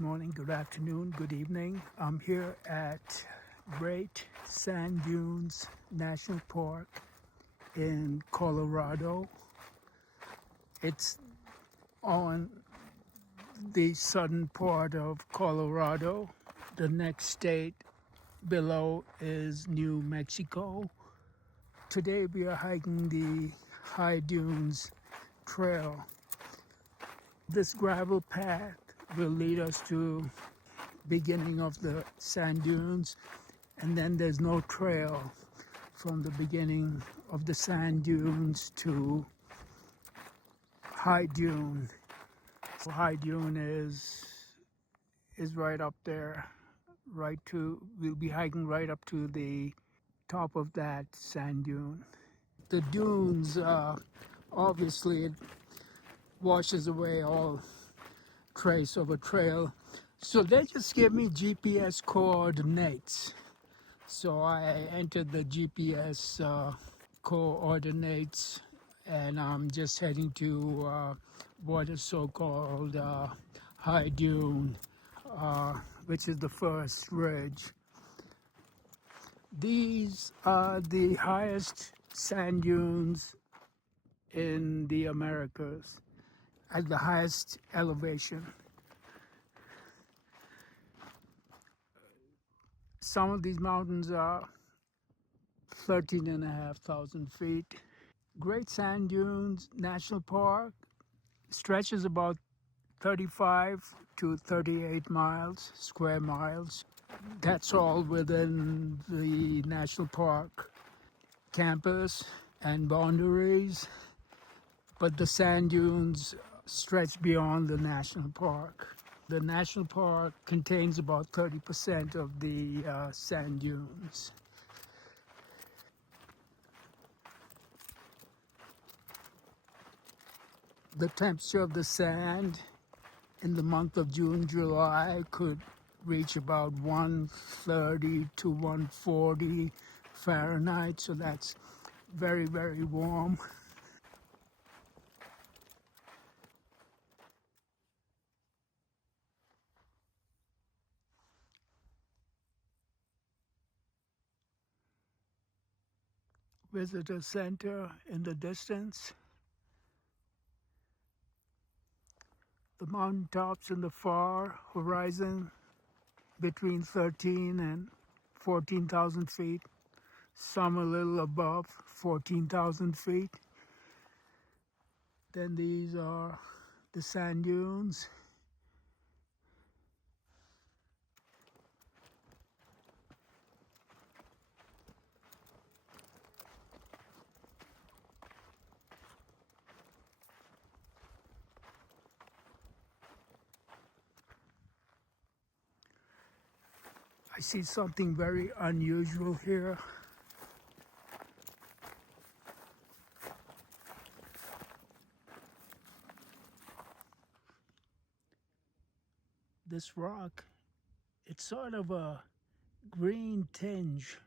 Good morning, good afternoon, good evening. I'm here at Great Sand Dunes National Park in Colorado. It's on the southern part of Colorado. The next state below is New Mexico. Today we are hiking the High Dunes Trail. This gravel path will lead us to beginning of the sand dunes, and then there's no trail from the beginning of the sand dunes to High Dune. So High Dune is right up there, we'll be hiking right up to the top of that sand dune. The dunes, obviously it washes away all trace of a trail. So they just gave me GPS coordinates. So I entered the GPS coordinates, and I'm just heading to what is so-called High Dune, which is the first ridge. These are the highest sand dunes in the Americas, at the highest elevation. Some of these mountains are 13,500 feet. Great Sand Dunes National Park stretches about 35 to 38 square miles. That's all within the national park campus and boundaries, but the sand dunes stretch beyond the national park. The national park contains about 30% of the sand dunes. The temperature of the sand in the month of June, July could reach about 130 to 140 Fahrenheit, so that's very, very warm. Visitor center in the distance. The mountaintops in the far horizon between 13 and 14,000 feet. Some a little above 14,000 feet. Then these are the sand dunes. I see something very unusual here. This rock, it's sort of a green tinge.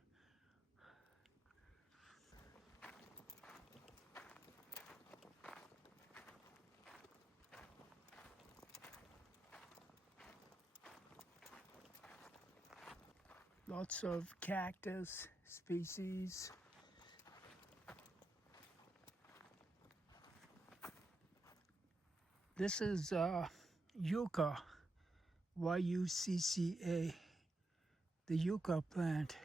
Lots of cactus species. This is yucca, Y-U-C-C-A, the yucca plant.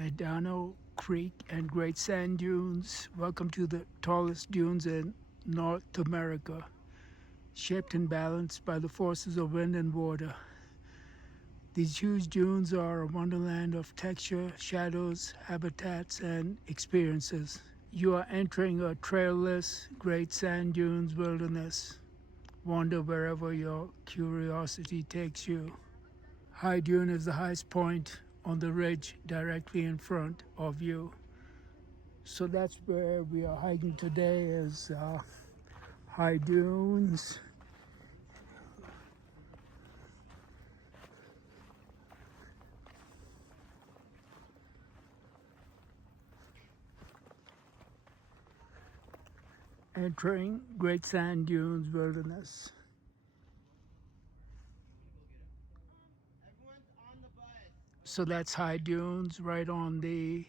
Medano Creek and Great Sand Dunes. Welcome to the tallest dunes in North America, shaped and balanced by the forces of wind and water. These huge dunes are a wonderland of texture, shadows, habitats, and experiences. You are entering a trailless Great Sand Dunes wilderness. Wander wherever your curiosity takes you. High Dune is the highest point on the ridge directly in front of you. So that's where we are hiking today, is High Dunes. Entering Great Sand Dunes Wilderness. So that's High Dunes, right on the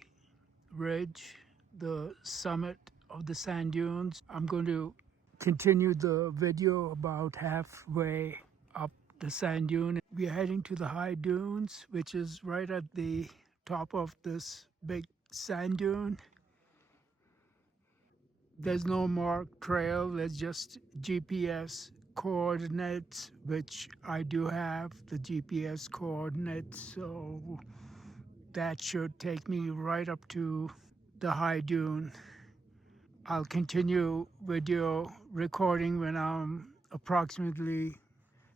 ridge, the summit of the sand dunes. I'm going to continue the video about halfway up the sand dune. We are heading to the High Dunes, which is right at the top of this big sand dune. There's no marked trail, there's just GPS coordinates, which I do have the GPS coordinates, so that should take me right up to the High Dune. I'll continue video recording when I'm approximately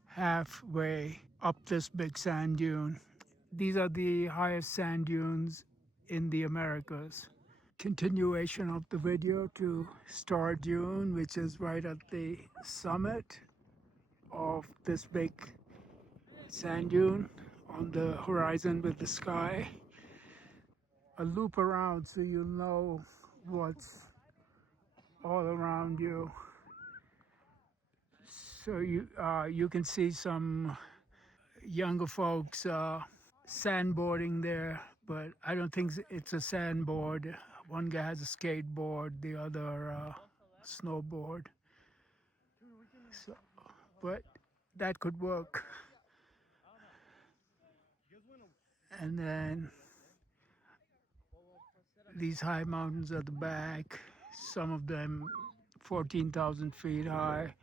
halfway up this big sand dune. These are the highest sand dunes in the Americas. Continuation of the video to Star Dune, which is right at the summit of this big sand dune on the horizon with the sky. A loop around so you know what's all around you. So you can see some younger folks sandboarding there, but I don't think it's a sandboard. One guy has a skateboard, the other snowboard. So, but that could work. And then these high mountains at the back, some of them 14,000 feet high.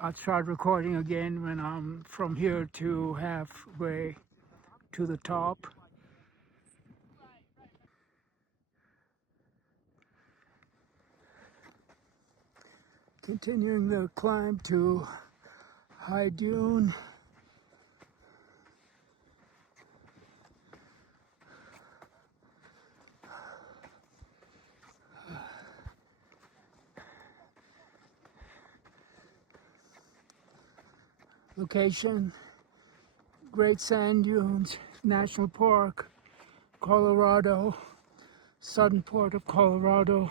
I'll start recording again when I'm from here to halfway to the top. Continuing the climb to High Dune. Location, Great Sand Dunes National Park, Colorado, southern part of Colorado.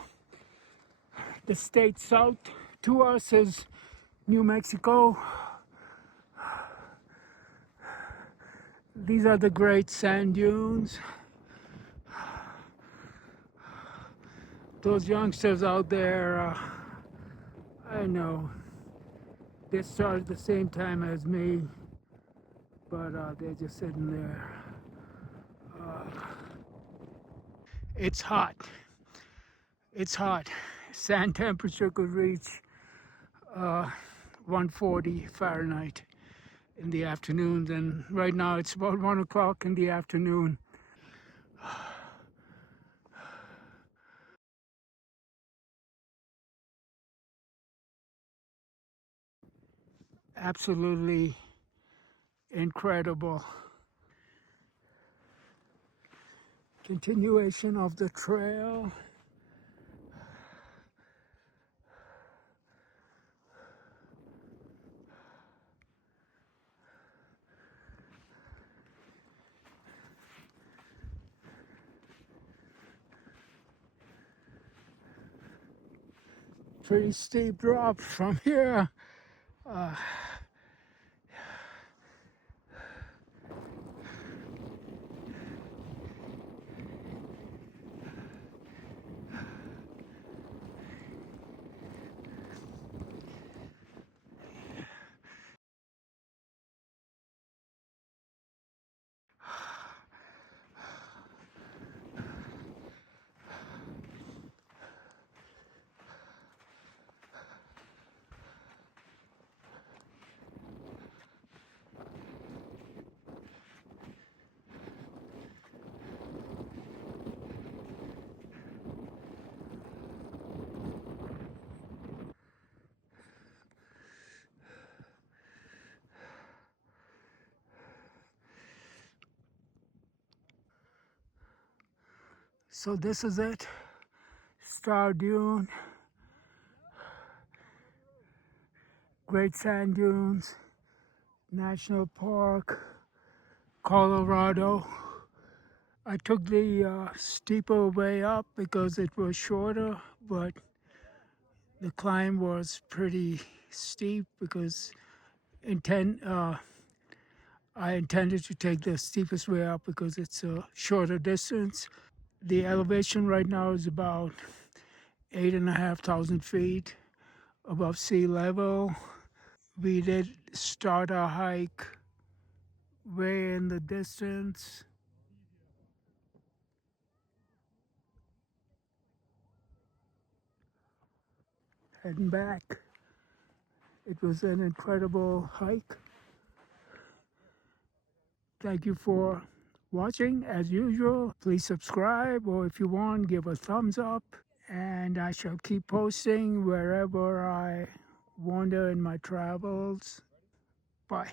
The state south to us is New Mexico. These are the Great Sand Dunes. Those youngsters out there, I know, they started the same time as me, but they're just sitting there. It's hot. It's hot. Sand temperature could reach 140 Fahrenheit in the afternoons, and right now it's about 1 o'clock in the afternoon. Absolutely incredible. Continuation of the trail. Pretty steep drop from here. So this is it, Star Dune, Great Sand Dunes National Park, Colorado. I took the steeper way up because it was shorter, but the climb was pretty steep because I intended to take the steepest way up because it's a shorter distance. The elevation right now is about 8,500 feet above sea level. We did start our hike way in the distance. Heading back. It was an incredible hike. Thank you for watching. As usual, please subscribe, or if you want, give a thumbs up. And I shall keep posting wherever I wander in my travels. Bye.